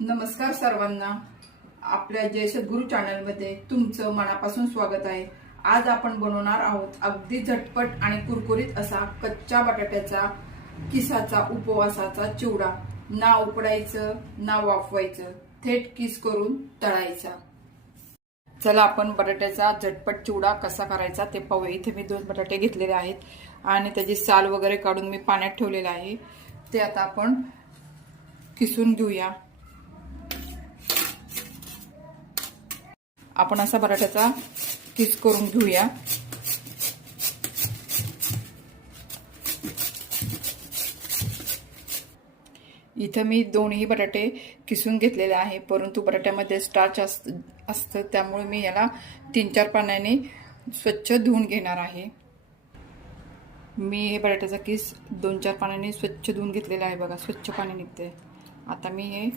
नमस्कार सर्वांना, आपल्या जय सद्गुरू चॅनलमध्ये तुमचं मनापासून स्वागत आहे। आज आपण बनवणार आहोत अगदी झटपट आणि कुरकुरीत असा कच्च्या बटाट्याचा किसाचा उपवासाचा चिवडा। ना उकडायचं ना वाफवायचं, थेट किस करून तळायचा। चला आपण बटाट्याचा झटपट चिवडा कसा करायचा ते पाहूया। इथे मी 2 बटाटे घेतलेले आहेत आणि त्याची साल वगैरे काढून मी पाण्यात ठेवलेले आहे। ते आता आपण किसून घेऊया। आपण असा बटाट्याचा किस करून घेऊया। इथे मी दोन्ही बटाटे किसून घेतलेले आहे, परंतु बटाट्यामध्ये स्टार्च असतं त्यामुळे मी याला 3-4 पाण्याने स्वच्छ धुवून घेणार आहे। मी हे बटाट्याचा किस 2-4 पाण्याने स्वच्छ धुवून घेतलेला आहे। बघा स्वच्छ पाणी निघते। आता मी हे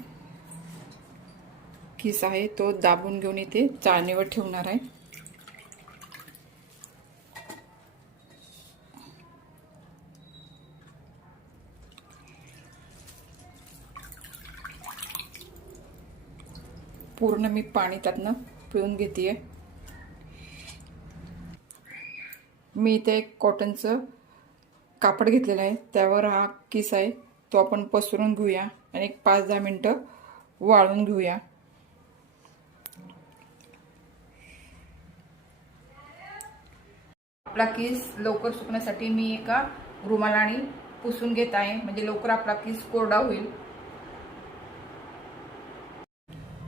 किस आहे तो दाबून घेऊन इथे चाळणीवर ठेवणार आहे। पूर्ण मी पाणी त्यातनं पिळून घेते। मी इथे एक कॉटनचं कापड घेतलेलं आहे, त्यावर हा किस आहे तो आपण पसरून घेऊया आणि 5-10 मिनिटं वाळून घेऊया। आपला किस लवकर सुकण्यासाठी मी एका रुमालाने पुसून घेत आहे, म्हणजे लवकर आपला किस कोरडा होईल।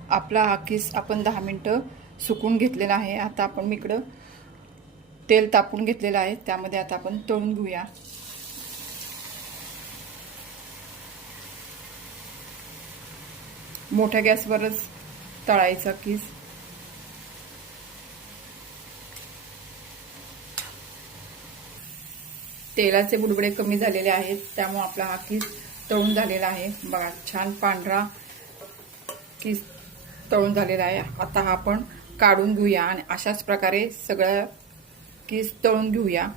आपला हा किस आपण 10 मिनिटं सुकून घेतलेला आहे। आता आपण मी इकडं तेल तापून घेतलेलं आहे, त्यामध्ये आता आपण तळून घेऊया। मोठ्या गॅसवरच तळायचा किस। तेलाचे बुडबुडे कमी झालेले आहेत, त्यामुळे आपला हा किस तळून झालेला आहे। बघा छान पांढरा किस तळून झालेला आहे। आता हा आपण काढून घेऊया आणि अशाच प्रकारे सगळं किस तळून घेऊया।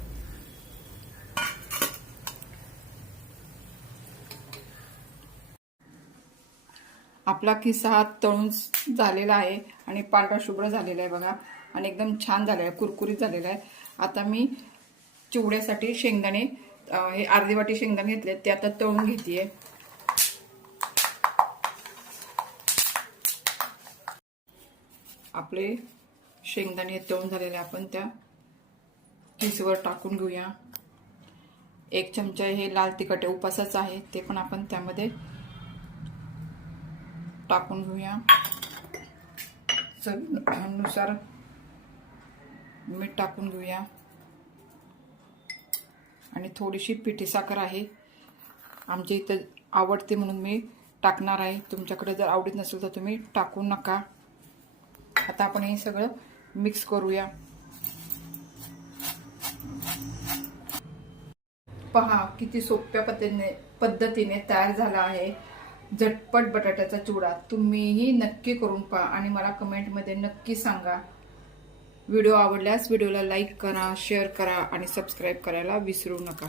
आपला किस हा तळून झालेला आहे आणि पांढरा शुभ्र झालेला आहे बघा, आणि एकदम छान झालेला आहे, कुरकुरीत झालेला आहे। आता मी चिवड्यासाठी शेंगदाणे हे अर्धी वाटी शेंगदाणे घेतले, ते आता तळून घेतेय। आपले शेंगदाणे तळून झालेले आपण त्या किसवर टाकून घेऊया। 1 चमचा हे लाल तिखट उपासाचं आहे, ते पण आपण त्यामध्ये टाकून घेऊया। चवीनुसार मीठ टाकून घेऊया आणि थोडीशी पिठी साखर आहे, आमच्या इथं आवडते म्हणून मी टाकणार आहे। तुमच्याकडे जर आवडत नसेल तर तुम्ही टाकू नका। आता आपण हे सगळं मिक्स करूया। पहा किती सोप्या पद्धतीने तयार झाला आहे झटपट बटाट्याचा चिवडा। तुम्हीही नक्की करून पहा आणि मला कमेंटमध्ये नक्की सांगा। व्हिडिओ आवडल्यास व्हिडिओला लाईक करा, शेअर करा आणि सबस्क्राईब करायला विसरू नका।